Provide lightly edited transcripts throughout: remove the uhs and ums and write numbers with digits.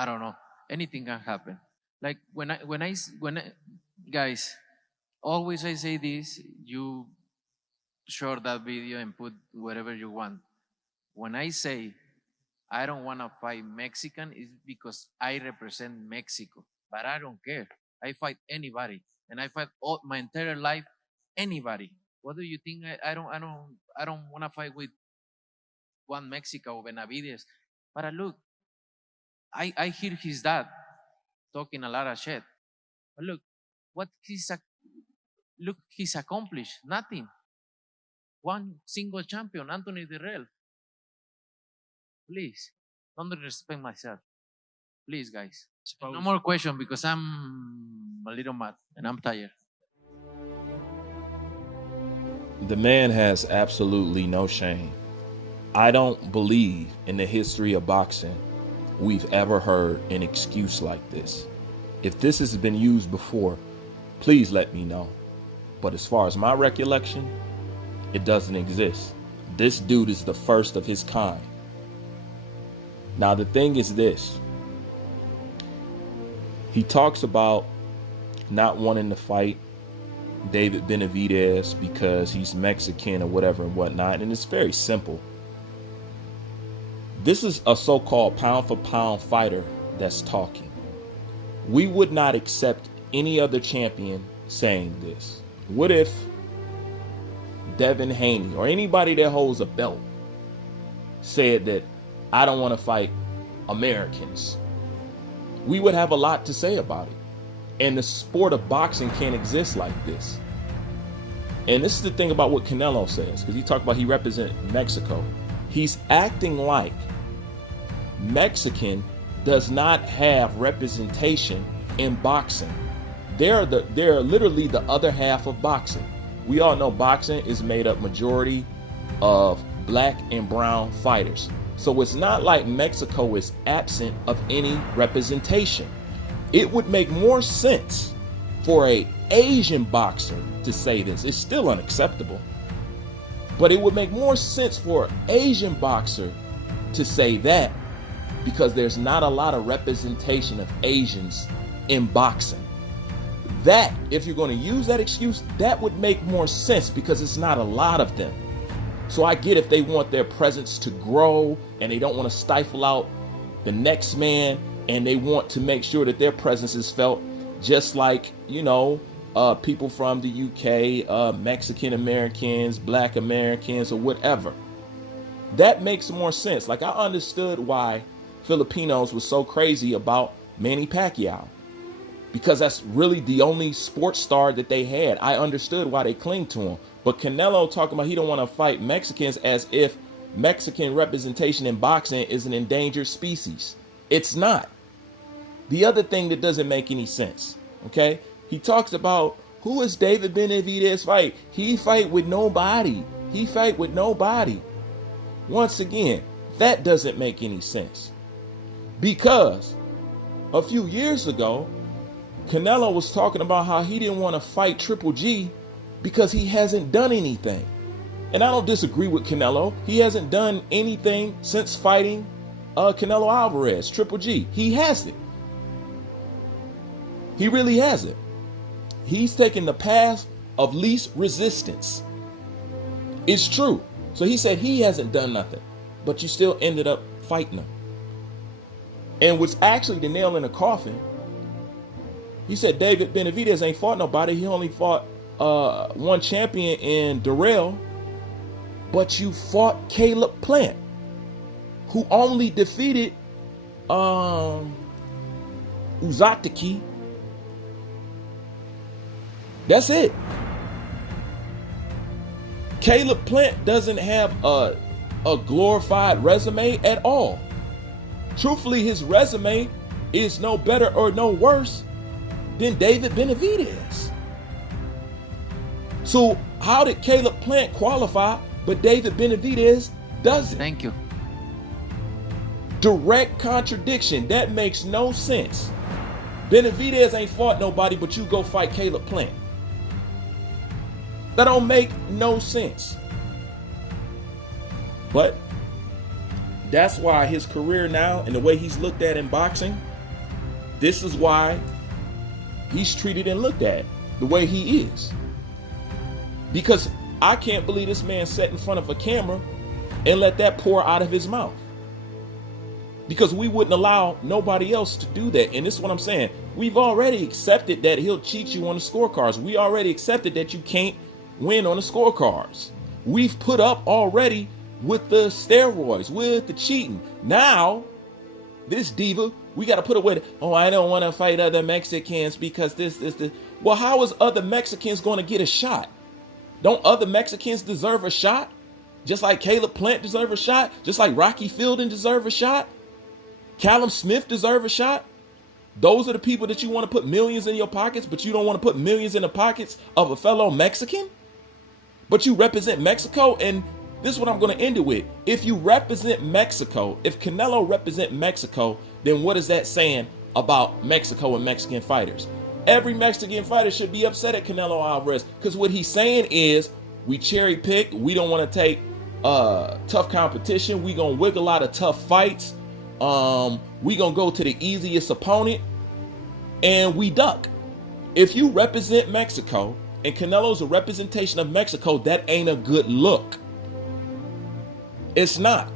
I don't know. Anything can happen. Like guys, always I say this, you share that video and put whatever you want. When I say I don't want to fight Mexican, it's because I represent Mexico, but I don't care. I fight anybody, and I fight all my entire life anybody. What do you think? I don't want to fight with one Mexico or Benavidez. But look, I hear his dad talking a lot of shit. But look, what he's accomplished nothing. One single champion, Anthony Dirrell. Please, don't disrespect myself. Please, guys. No more question because I'm a little mad and I'm tired. The man has absolutely no shame. I don't believe in the history of boxing we've ever heard an excuse like this. If this has been used before, please let me know. But as far as my recollection, it doesn't exist. This dude is the first of his kind. Now, the thing is this. He talks about not wanting to fight David Benavidez because he's Mexican or whatever and whatnot. And it's very simple. This is a so-called pound for pound fighter that's talking. We would not accept any other champion saying this. What if Devin Haney or anybody that holds a belt said that I don't want to fight Americans? We would have a lot to say about it. And the sport of boxing can't exist like this. And this is the thing about what Canelo says, because he talked about he represents Mexico. He's acting like Mexican does not have representation in boxing. They're literally the other half of boxing. We all know boxing is made up majority of black and brown fighters. So it's not like Mexico is absent of any representation. It would make more sense for an Asian boxer to say this. It's still unacceptable. But it would make more sense for an Asian boxer to say that because there's not a lot of representation of Asians in boxing. That, if you're going to use that excuse, that would make more sense because it's not a lot of them. So I get if they want their presence to grow and they don't want to stifle out the next man and they want to make sure that their presence is felt, just like, you know, people from the UK, Mexican Americans, Black Americans, or whatever. That makes more sense. Like, I understood why Filipinos were so crazy about Manny Pacquiao, because that's really the only sports star that they had. I understood why they cling to him. But Canelo talking about he don't want to fight Mexicans as if Mexican representation in boxing is an endangered species. It's not. The other thing that doesn't make any sense, okay? He talks about, who is David Benavidez fight? He fight with nobody. He fight with nobody. Once again, that doesn't make any sense. Because a few years ago, Canelo was talking about how he didn't want to fight Triple G because he hasn't done anything. And I don't disagree with Canelo. He hasn't done anything since fighting Canelo Alvarez, Triple G. He hasn't. He really hasn't. He's taken the path of least resistance. It's true. So he said he hasn't done nothing, but you still ended up fighting him. And what's actually the nail in the coffin, he said David Benavidez ain't fought nobody. He only fought one champion in Dirrell, but you fought Caleb Plant, who only defeated Uzataki. That's it. Caleb Plant doesn't have a glorified resume at all. Truthfully, his resume is no better or no worse than David Benavidez. So how did Caleb Plant qualify, but David Benavidez doesn't? Thank you. Direct contradiction. That makes no sense. Benavidez ain't fought nobody, but you go fight Caleb Plant. That don't make no sense. But that's why his career now and the way he's looked at in boxing This is why he's treated and looked at the way he is. Because I can't believe this man sat in front of a camera and let that pour out of his mouth. Because we wouldn't allow nobody else to do that. And this is what I'm saying. We've already accepted that he'll cheat you on the scorecards. We already accepted that you can't win on the scorecards. We've put up already with the steroids, with the cheating. Now, this diva, we got to put away. Oh, I don't want to fight other Mexicans because this. Well, how is other Mexicans going to get a shot? Don't other Mexicans deserve a shot? Just like Caleb Plant deserve a shot? Just like Rocky Fielding deserve a shot? Callum Smith deserve a shot? Those are the people that you want to put millions in your pockets, but you don't want to put millions in the pockets of a fellow Mexican? But you represent Mexico, and this is what I'm going to end it with. If you represent Mexico, if Canelo represent Mexico, then what is that saying about Mexico and Mexican fighters? Every Mexican fighter should be upset at Canelo Alvarez, because what he's saying is we cherry pick. We don't want to take tough competition. We going to wiggle out of tough fights. We gonna go to the easiest opponent and we duck. If you represent Mexico and Canelo's a representation of Mexico, that ain't a good look. It's not.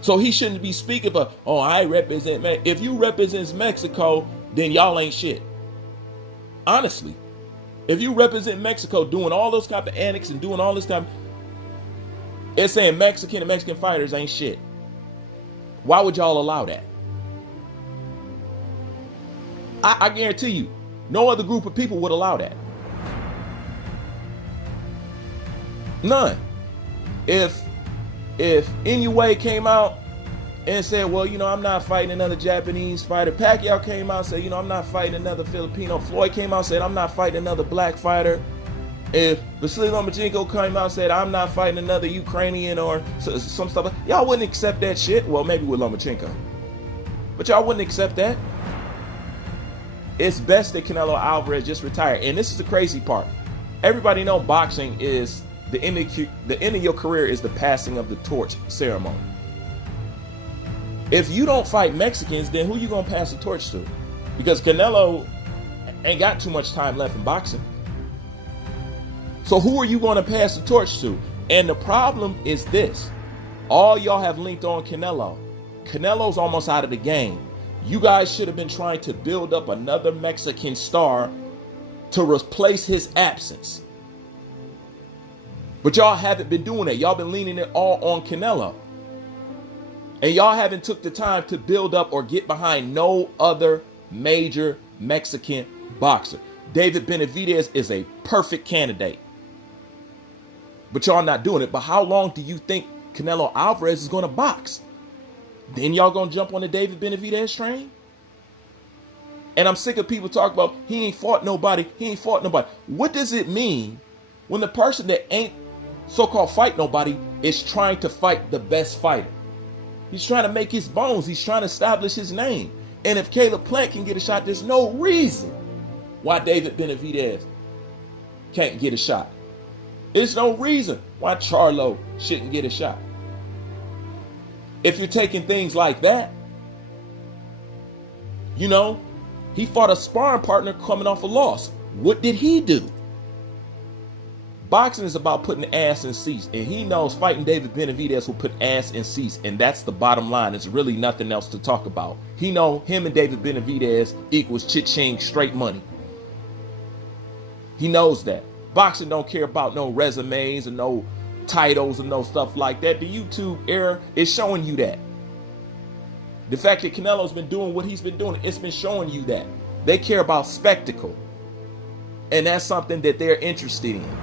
So he shouldn't be speaking about, oh, I represent Mexico. If you represent Mexico, then y'all ain't shit. Honestly, if you represent Mexico doing all those type of antics and doing all this time, it's saying Mexican and Mexican fighters ain't shit. Why would y'all allow that? I guarantee you, no other group of people would allow that. None. If Inoue came out and said, well, I'm not fighting another Japanese fighter. Pacquiao came out and said, I'm not fighting another Filipino. Floyd came out and said, I'm not fighting another black fighter. If Vasily Lomachenko came out and said, I'm not fighting another Ukrainian or some stuff, y'all wouldn't accept that shit. Well, maybe with Lomachenko. But y'all wouldn't accept that. It's best that Canelo Alvarez just retire. And this is the crazy part. Everybody know boxing is the end of your career is the passing of the torch ceremony. If you don't fight Mexicans, then who you gonna pass the torch to? Because Canelo ain't got too much time left in boxing. So who are you going to pass the torch to? And the problem is this. All y'all have linked on Canelo. Canelo's almost out of the game. You guys should have been trying to build up another Mexican star to replace his absence. But y'all haven't been doing that. Y'all been leaning it all on Canelo. And y'all haven't took the time to build up or get behind no other major Mexican boxer. David Benavidez is a perfect candidate. But y'all not doing it. But how long do you think Canelo Alvarez is going to box? Then y'all going to jump on the David Benavidez train? And I'm sick of people talking about he ain't fought nobody. He ain't fought nobody. What does it mean when the person that ain't so-called fight nobody is trying to fight the best fighter? He's trying to make his bones. He's trying to establish his name. And if Caleb Plant can get a shot, there's no reason why David Benavidez can't get a shot. There's no reason why Charlo shouldn't get a shot. If you're taking things like that, he fought a sparring partner coming off a loss. What did he do? Boxing is about putting ass in seats, and he knows fighting David Benavidez will put ass in seats, and that's the bottom line. There's really nothing else to talk about. He know him and David Benavidez equals cha-ching, straight money. He knows that. Boxing don't care about no resumes and no titles and no stuff like that. The YouTube era is showing you that. The fact that Canelo's been doing what he's been doing, it's been showing you that. They care about spectacle. And that's something that they're interested in.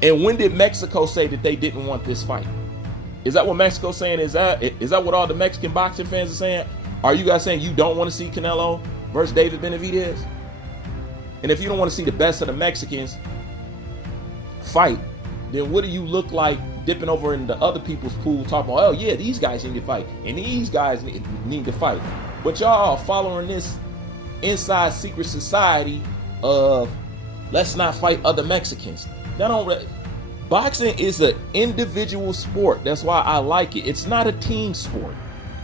And when did Mexico say that they didn't want this fight? Is that what Mexico's saying? Is that what all the Mexican boxing fans are saying? Are you guys saying you don't want to see Canelo versus David Benavidez? And if you don't want to see the best of the Mexicans fight, then what do you look like dipping over into other people's pool talking about, oh yeah, these guys need to fight and these guys need to fight. But y'all are following this inside secret society of let's not fight other Mexicans. Boxing is an individual sport. That's why I like it. It's not a team sport.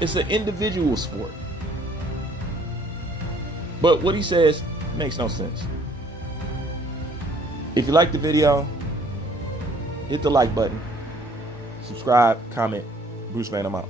It's an individual sport. But what he says makes no sense. If you like the video, hit the like button. Subscribe, comment. Bruce Van, I'm out.